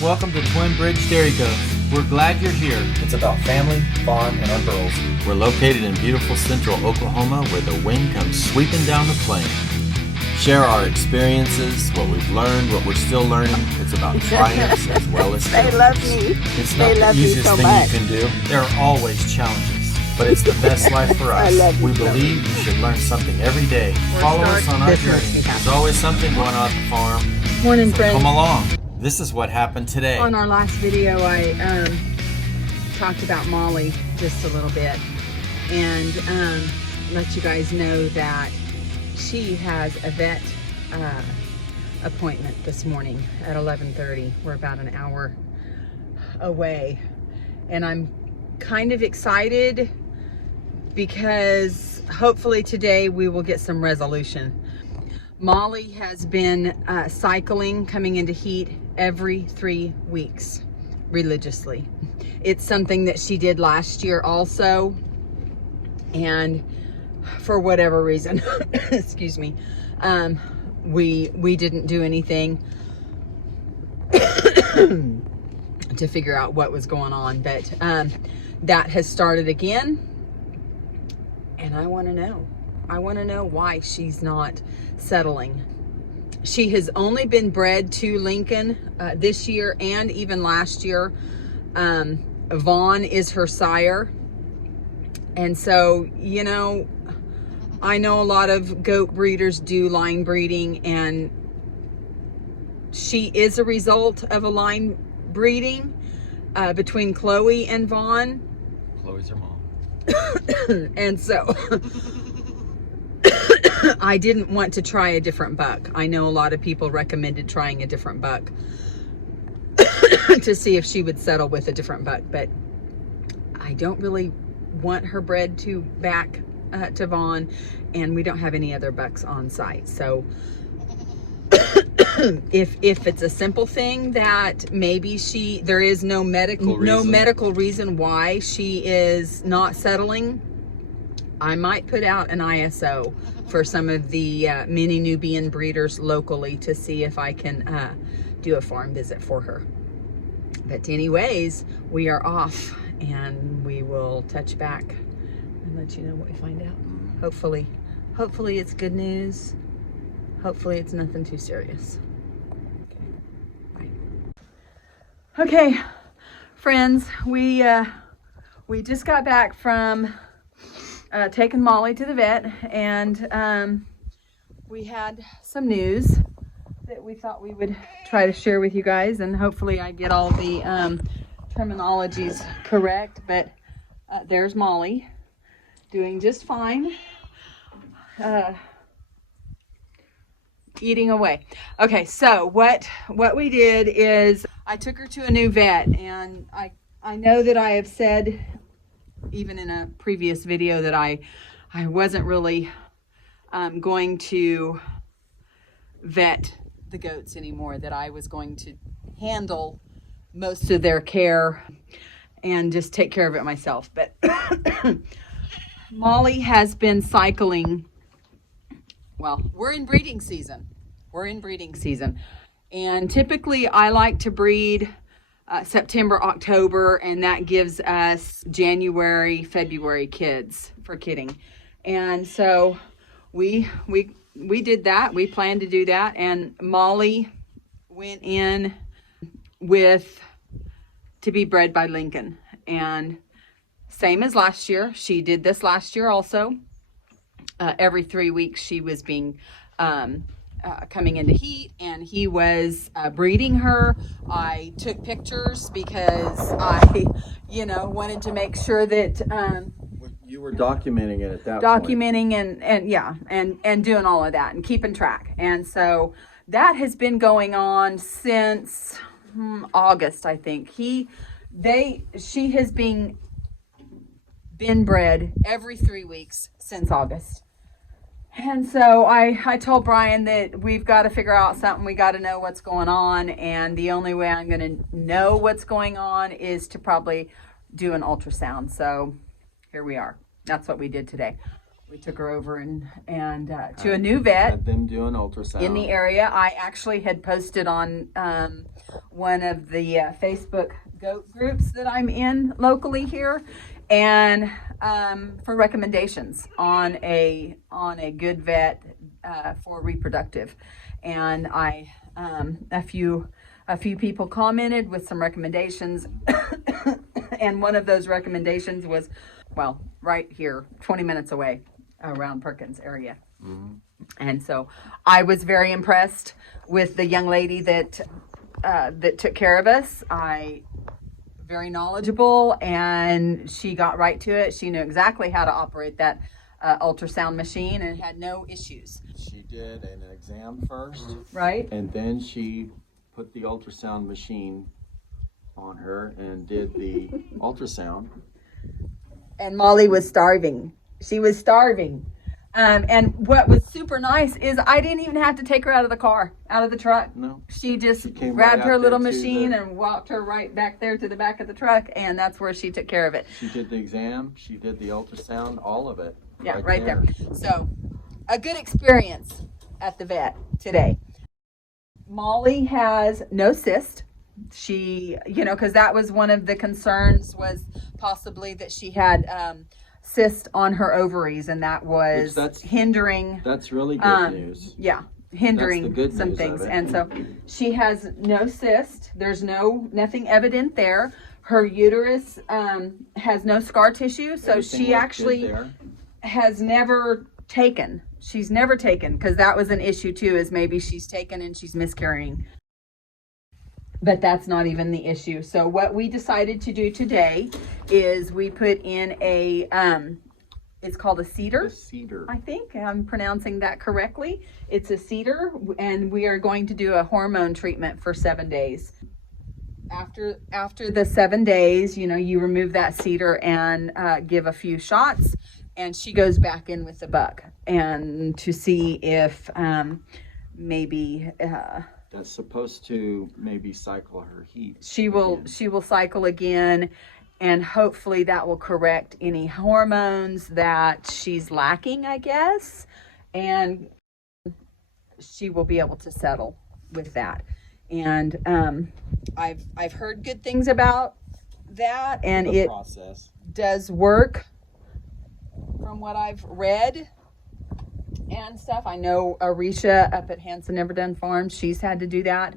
Welcome to Twin Bridge Dairy Goats. We're glad you're here. It's about family, farm, and our girls. We're located in beautiful central Oklahoma where the wind comes sweeping down the plain. Share our experiences, what we've learned, what we're still learning. It's about triumphs as well as They failures. love me. It's They not the love me easiest so thing much. you can do. There are always challenges, but it's the best life for us. I love you We so believe you should learn something every day. Or Follow start us on our business journey. together. There's always something going on at the farm. Morning, So friends. come along. This is what happened today. On our last video, I talked about Mollie just a little bit and let you guys know that she has a vet appointment this morning at 11:30. We're about an hour away, and I'm kind of excited because hopefully today we will get some resolution. Mollie has been cycling, coming into heat every 3 weeks religiously. It's something that she did last year also, and for whatever reason, excuse me, we didn't do anything to figure out what was going on, but that has started again, and I want to know. I want to know why she's not settling. She has only been bred to Lincoln this year and even last year. Vaughn is her sire. And so, you know, I know a lot of goat breeders do line breeding, and she is a result of a line breeding between Chloe and Vaughn. Chloe's her mom. And so I didn't want to try a different buck. I know a lot of people recommended trying a different buck to see if she would settle with a different buck, but I don't really want her bred to back to Vaughn, and we don't have any other bucks on site. So if it's a simple thing that maybe there is no medical reason why she is not settling, I might put out an ISO for some of the Mini Nubian breeders locally to see if I can do a farm visit for her. But anyways, we are off, and we will touch back and let you know what we find out. Hopefully it's good news. Hopefully it's nothing too serious. Okay, bye. Okay, friends, we just got back from taking Mollie to the vet, and we had some news that we thought we would try to share with you guys, and hopefully I get all the terminologies correct, but there's Mollie doing just fine, eating away. Okay, so what we did is I took her to a new vet, and I know that I have said even in a previous video that I wasn't really going to vet the goats anymore, that I was going to handle most of their care and just take care of it myself. But Mollie has been cycling. Well, we're in breeding season. And typically I like to breed September, October, and that gives us January, February kids for kidding. And so we did that. We planned to do that, and Mollie went in to be bred by Lincoln. And same as last year, she did this last year also. Every 3 weeks she was being coming into heat, and he was breeding her. I took pictures because I, wanted to make sure that You were documenting it at that point. and doing all of that and keeping track. And so that has been going on since August, I think. She has been bred every 3 weeks since August. And so I told Brian that we've got to figure out something. We got to know what's going on. And the only way I'm going to know what's going on is to probably do an ultrasound. So here we are. That's what we did today. We took her over and to a new vet. Had them do an ultrasound In the area. I actually had posted on one of the Facebook goat groups that I'm in locally here, and for recommendations on a good vet for reproductive. And I a few people commented with some recommendations, and one of those recommendations was, well, right here, 20 minutes away, around Perkins area. Mm-hmm. And so I was very impressed with the young lady that took care of us. Very knowledgeable, and she got right to it. She knew exactly how to operate that ultrasound machine and had no issues. She did an exam first, right? And then she put the ultrasound machine on her and did the ultrasound. And Mollie was starving. She was starving. And what was super nice is I didn't even have to take her out of the car, out of the truck. No. She just grabbed right her little machine and walked her right back there to the back of the truck, and that's where she took care of it. She did the exam, she did the ultrasound, all of it. Yeah, right there. So, a good experience at the vet today. Mollie has no cyst. She, because that was one of the concerns, was possibly that she had cyst on her ovaries, and that was hindering. That's really good news. Yeah, hindering that's the good some news things. Of it. And so she has no cyst. There's nothing evident there. Her uterus has no scar tissue, so Everything she actually has never taken. She's never taken, because that was an issue too, is maybe she's taken and she's miscarrying. But that's not even the issue. So what we decided to do today is we put in a, it's called a cedar. A cedar. I think I'm pronouncing that correctly. It's a cedar, and we are going to do a hormone treatment for 7 days. After the 7 days, you remove that cedar and give a few shots, and she goes back in with the buck, and to see if maybe that's supposed to maybe cycle her heat. She will cycle again, and hopefully that will correct any hormones that she's lacking, I guess, and she will be able to settle with that. And I've heard good things about that, and the it process does work from what I've read and stuff. I know Arisha up at Hanson Everdone Farm, she's had to do that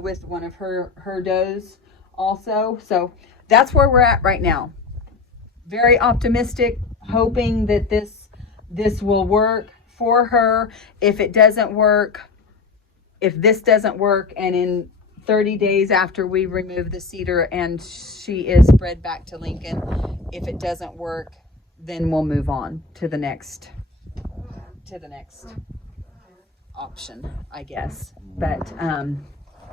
with one of her does also. So that's where we're at right now. Very optimistic, hoping that this will work for her. If this doesn't work, and in 30 days after we remove the cedar and she is bred back to Lincoln, if it doesn't work, then we'll move on to the next option, I guess. But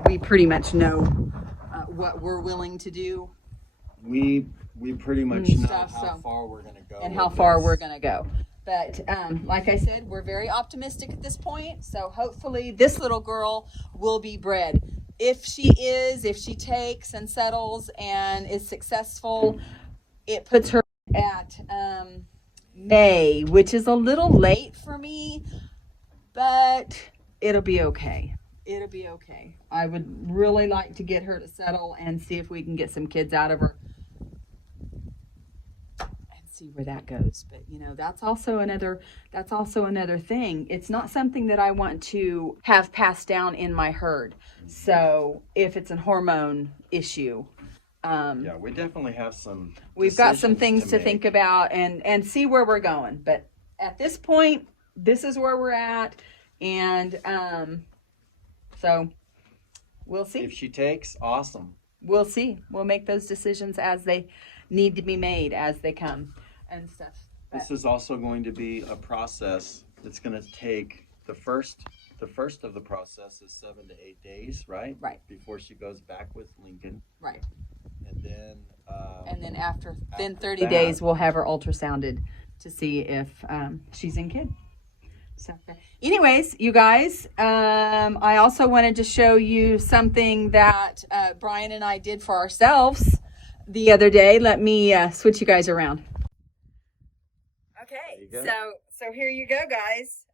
we pretty much know what we're willing to do. We pretty much know how far we're going to go. And how far we're going to go. But like I said, we're very optimistic at this point. So hopefully this little girl will be bred. If she takes and settles and is successful, it puts her at May, which is a little late for me, but it'll be okay. It'll be okay. I would really like to get her to settle and see if we can get some kids out of her and see where that goes. But that's also another thing. It's not something that I want to have passed down in my herd. So if it's a hormone issue, yeah, we definitely have some. We've got some things to think about and see where we're going. But at this point, this is where we're at, and so we'll see. If she takes, awesome. We'll see. We'll make those decisions as they need to be made, as they come and stuff. But this is also going to be a process that's going to take the first of the process is 7 to 8 days, right? Right. Before she goes back with Lincoln. Right. And then after 30 days, we'll have her ultrasounded to see if she's in kid. So, anyways, you guys, I also wanted to show you something that Brian and I did for ourselves the other day. Let me switch you guys around. Okay, So here you go, guys.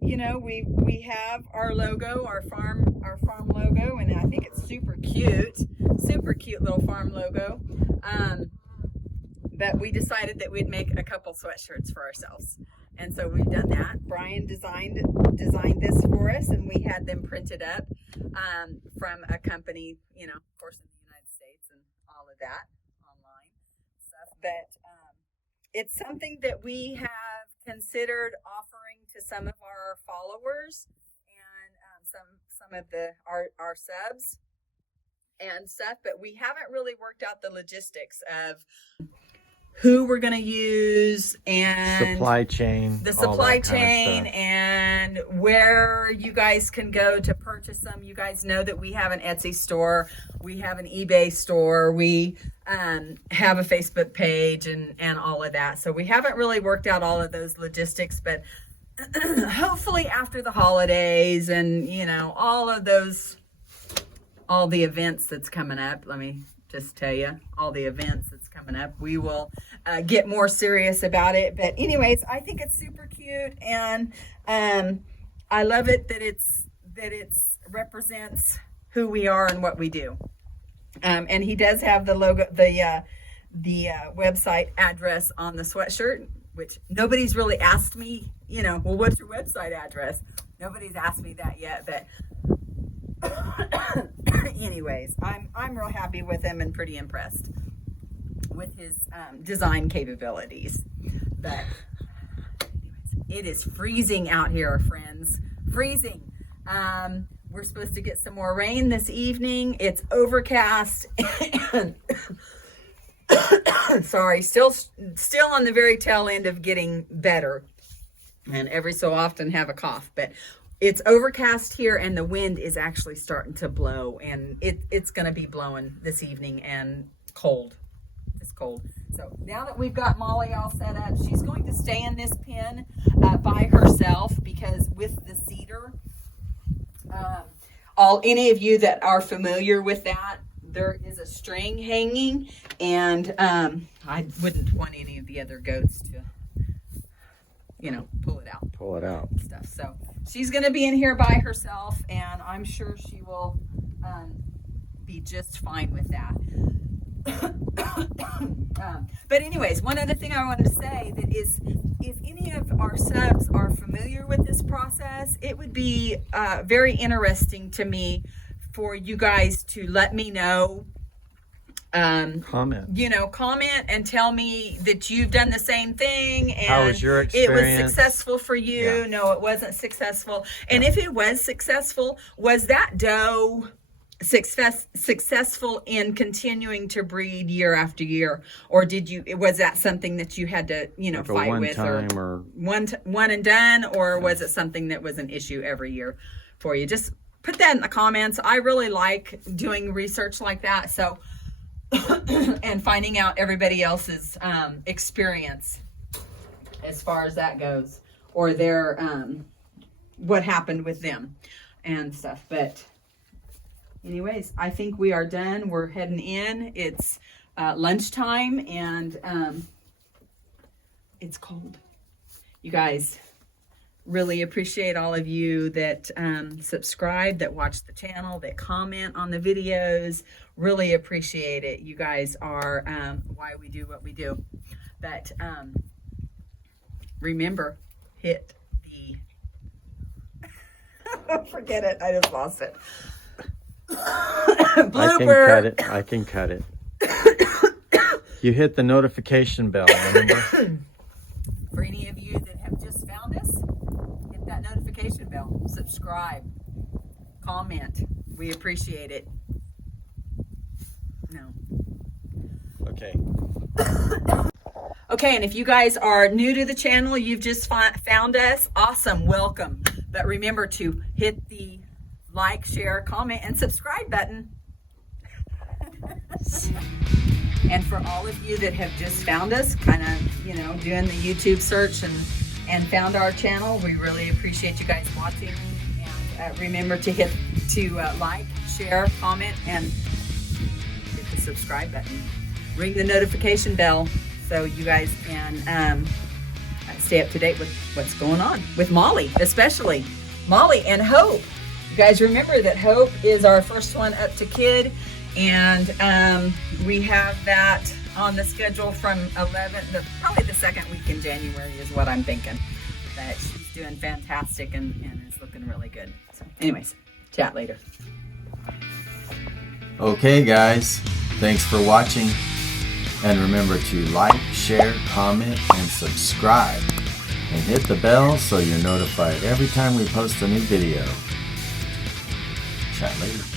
You know, we have our logo, our farm logo, and I think it's super cute little farm logo. But we decided that we'd make a couple sweatshirts for ourselves, and so we've done that. Brian designed this for us, and we had them printed up from a company, you know, of course, in the United States and all of that online stuff. But it's something that we have considered offering to some of our followers and some of our subs and stuff, but we haven't really worked out the logistics of who we're going to use and Supply chain, the supply all that kind chain, of stuff. and where you guys can go to purchase them. You guys know that we have an Etsy store, we have an eBay store, we have a Facebook page, and all of that. So we haven't really worked out all of those logistics, but hopefully after the holidays and, you know, all the events that's coming up, let me just tell you, all the events that's coming up, we will get more serious about it. But anyways, I think it's super cute, and I love it that it's represents who we are and what we do. And he does have the logo, the website address on the sweatshirt, which nobody's really asked me, you know, well, what's your website address? Nobody's asked me that yet, but anyways, I'm real happy with him and pretty impressed with his design capabilities. But it is freezing out here, friends. Freezing. We're supposed to get some more rain this evening. It's overcast. Sorry, still on the very tail end of getting better, and every so often have a cough, but it's overcast here, and the wind is actually starting to blow, and it's going to be blowing this evening, and cold. It's cold. So now that we've got Mollie all set up, she's going to stay in this pen by herself, because with the cedar, any of you that are familiar with that, there is a string hanging, and I wouldn't want any of the other goats to, you know, pull it out. Stuff. So she's going to be in here by herself, and I'm sure she will be just fine with that. But anyways, one other thing I wanted to say that is, if any of our subs are familiar with this process, it would be very interesting to me for you guys to let me know. Comment and tell me that you've done the same thing, and how was your experience? It was successful for you. Yeah. No, it wasn't successful. And if it was successful, was that doe successful in continuing to breed year after year, or was that something that you had to, you know, like fight with, or one and done, or was it something that was an issue every year for you? Just put that in the comments. I really like doing research like that, so and finding out everybody else's experience as far as that goes, or their what happened with them and stuff. But anyways, I think we are done. We're heading in. It's lunchtime, and it's cold. You guys, really appreciate all of you that subscribe, that watch the channel, that comment on the videos. Really appreciate it. You guys are why we do what we do. But remember, hit the forget it. I just lost it. Blooper. I can cut it. You hit the notification bell, remember? For any of you that have just found us, hit that notification bell, subscribe, comment. We appreciate it. No. Okay. Okay, and if you guys are new to the channel, you've just found us, awesome, welcome. But remember to hit the like, share, comment, and subscribe button. And for all of you that have just found us, kind of, you know, doing the YouTube search and found our channel, we really appreciate you guys watching. And remember to hit like, share, comment, and hit the subscribe button. Ring the notification bell so you guys can stay up to date with what's going on with Mollie, especially Mollie and Hope. You guys remember that Hope is our first one up to kid, and we have that on the schedule from 11, probably the second week in January is what I'm thinking. But she's doing fantastic and is looking really good. So anyways, chat later. Okay guys, thanks for watching. And remember to like, share, comment, and subscribe. And hit the bell so you're notified every time we post a new video. Chat later.